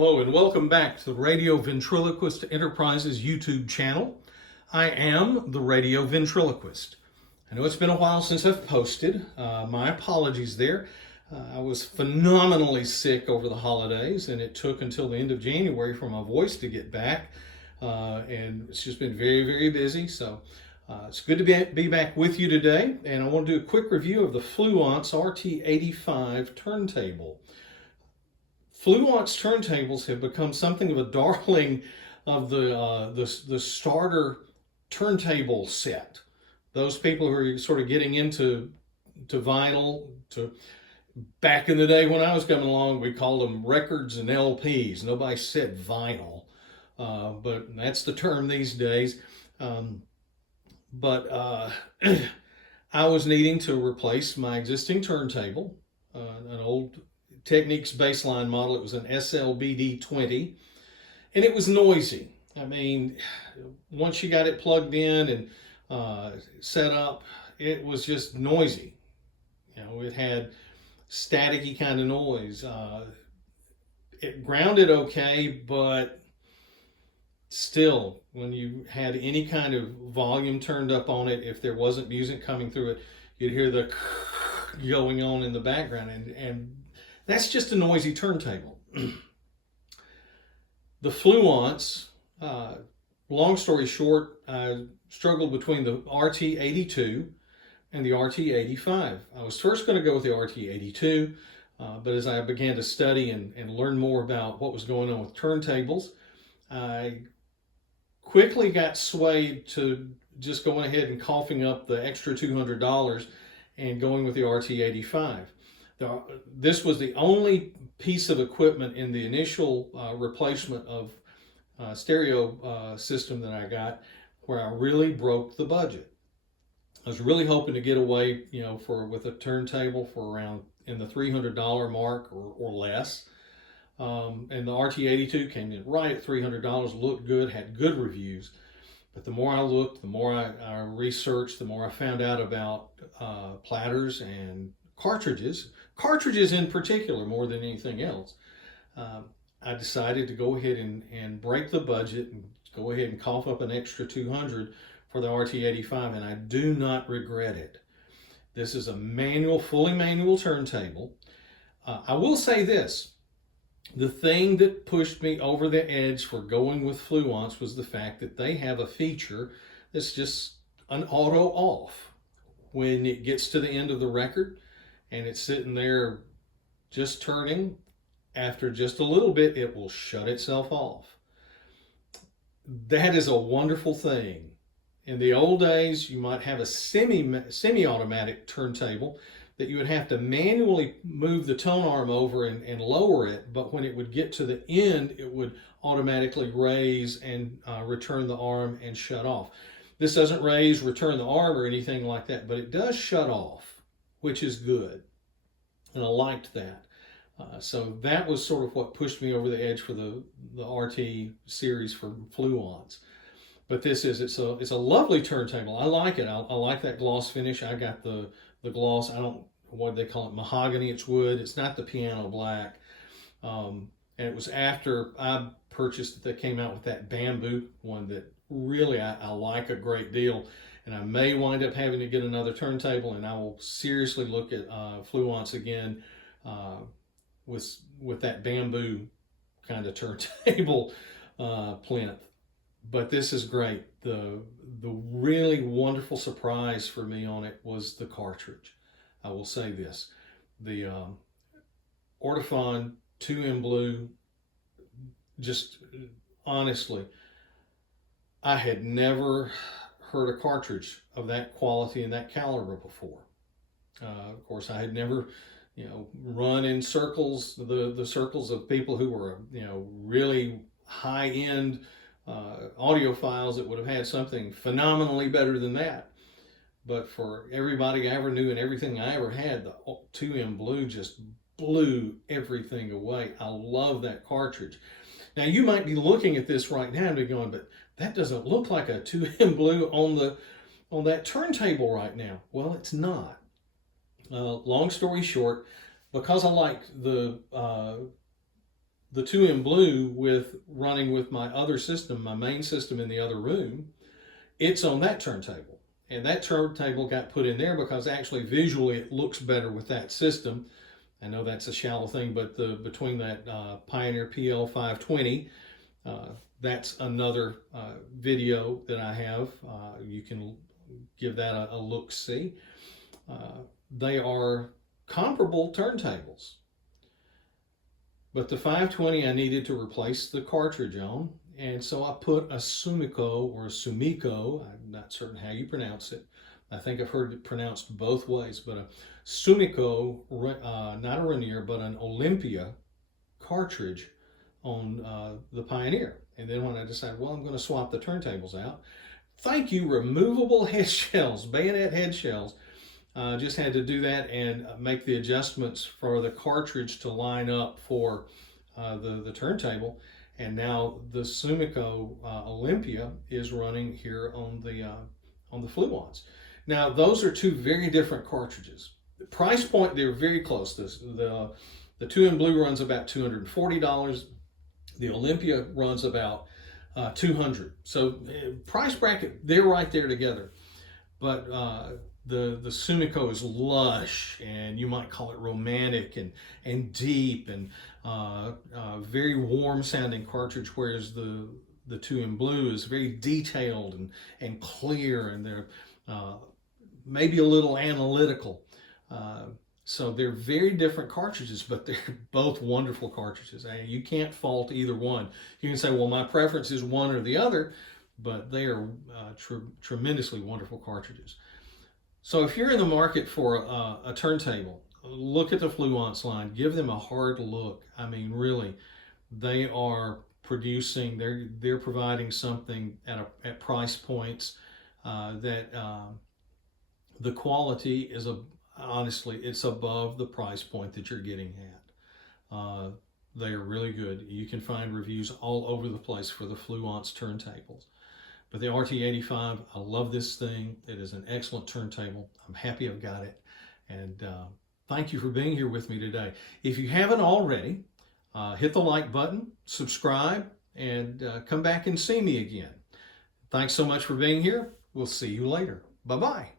Hello and welcome back to the Radio Ventriloquist Enterprises YouTube channel. I am the Radio Ventriloquist. I know it's been a while since I've posted. My apologies there. I was phenomenally sick over the holidays and it took until the end of January for my voice to get back. And it's just been very, very busy. So it's good to be back with you today. And I want to do a quick review of the Fluance RT85 turntable. Fluance turntables have become something of a darling of the starter turntable set. Those people who are sort of getting into vinyl. Back in the day when I was coming along, we called them records and LPs. Nobody said vinyl, but that's the term these days. I was needing to replace my existing turntable, an old Techniques baseline model. It was an SLBD20, and it was noisy. I mean, once you got it plugged in and set up, it was just noisy. You know, it had staticky kind of noise. It grounded okay, but still, when you had any kind of volume turned up on it, if there wasn't music coming through it, you'd hear the going on in the background, and that's just a noisy turntable. The Fluance, long story short, I struggled between the RT82 and the RT85. I was first going to go with the RT82, but as I began to study and learn more about what was going on with turntables, I quickly got swayed to just going ahead and coughing up the extra $200 and going with the RT85. This was the only piece of equipment in the initial replacement of stereo system that I got where I really broke the budget. I was really hoping to get away, you know, with a turntable for around in the $300 mark or less. And the RT82 came in right at $300, looked good, had good reviews. But the more I looked, the more I researched, the more I found out about platters and cartridges in particular more than anything else. I decided to go ahead and break the budget and go ahead and cough up an extra $200 for the RT85, and I do not regret it. This is a fully manual turntable. I will say this, the thing that pushed me over the edge for going with Fluance was the fact that they have a feature that's just an auto off. When it gets to the end of the record and it's sitting there just turning, after just a little bit, it will shut itself off. That is a wonderful thing. In the old days, you might have a semi-automatic turntable that you would have to manually move the tone arm over and lower it, but when it would get to the end, it would automatically raise and return the arm and shut off. This doesn't raise, return the arm or anything like that, but it does shut off, which is good. And I liked that. So that was sort of what pushed me over the edge for the RT series for Fluance. But it's a lovely turntable. I like it. I like that gloss finish. I got the gloss, what do they call it, mahogany, it's wood. It's not the piano black. And it was after I purchased that they came out with that bamboo one that really I like a great deal. And I may wind up having to get another turntable, and I will seriously look at Fluance again with that bamboo kind of turntable plinth. But this is great. The really wonderful surprise for me on it was the cartridge. I will say this, the Ortofon 2M Blue, just honestly, I had never heard a cartridge of that quality and that caliber before. Of course, I had never, run in circles, the circles of people who were, really high-end audiophiles that would have had something phenomenally better than that. But for everybody I ever knew and everything I ever had, the 2M Blue just blew everything away. I love that cartridge. Now, you might be looking at this right now and be going, but that doesn't look like a 2M Blue on that turntable right now. Well, it's not. Long story short, because I like the the 2 in blue with running with my other system, my main system in the other room, it's on that turntable. And that turntable got put in there because actually visually it looks better with that system. I know that's a shallow thing, but between that Pioneer PL520, that's another video that I have. You can give that a look-see. They are comparable turntables. But the 520 I needed to replace the cartridge on, and so I put a Sumiko or a Sumiko, I'm not certain how you pronounce it. I think I've heard it pronounced both ways, but a Sumiko, not a Rainier, but an Olympia cartridge on the Pioneer. And then when I decided, well, I'm going to swap the turntables out, thank you, removable head shells, bayonet head shells. Just had to do that and make the adjustments for the cartridge to line up for the turntable. And now the Sumiko Olympia is running here on the Fluance. Now those are two very different cartridges. The price point, they're very close. The 2 in blue runs about $240. The Olympia runs about $200. So price bracket, they're right there together. But the Sumiko is lush, and you might call it romantic and deep and very warm sounding cartridge, whereas the 2 in blue is very detailed and clear, and they're maybe a little analytical. So they're very different cartridges, but they're both wonderful cartridges. You can't fault either one. You can say, well, my preference is one or the other, but they are tremendously wonderful cartridges. So if you're in the market for a turntable, look at the Fluance line. Give them a hard look. I mean, really, they are producing. They're providing something at price points that the quality is honestly, it's above the price point that you're getting at. They are really good. You can find reviews all over the place for the Fluance turntables. But the RT85, I love this thing. It is an excellent turntable. I'm happy I've got it. And thank you for being here with me today. If you haven't already, hit the like button, subscribe, and come back and see me again. Thanks so much for being here. We'll see you later. Bye-bye.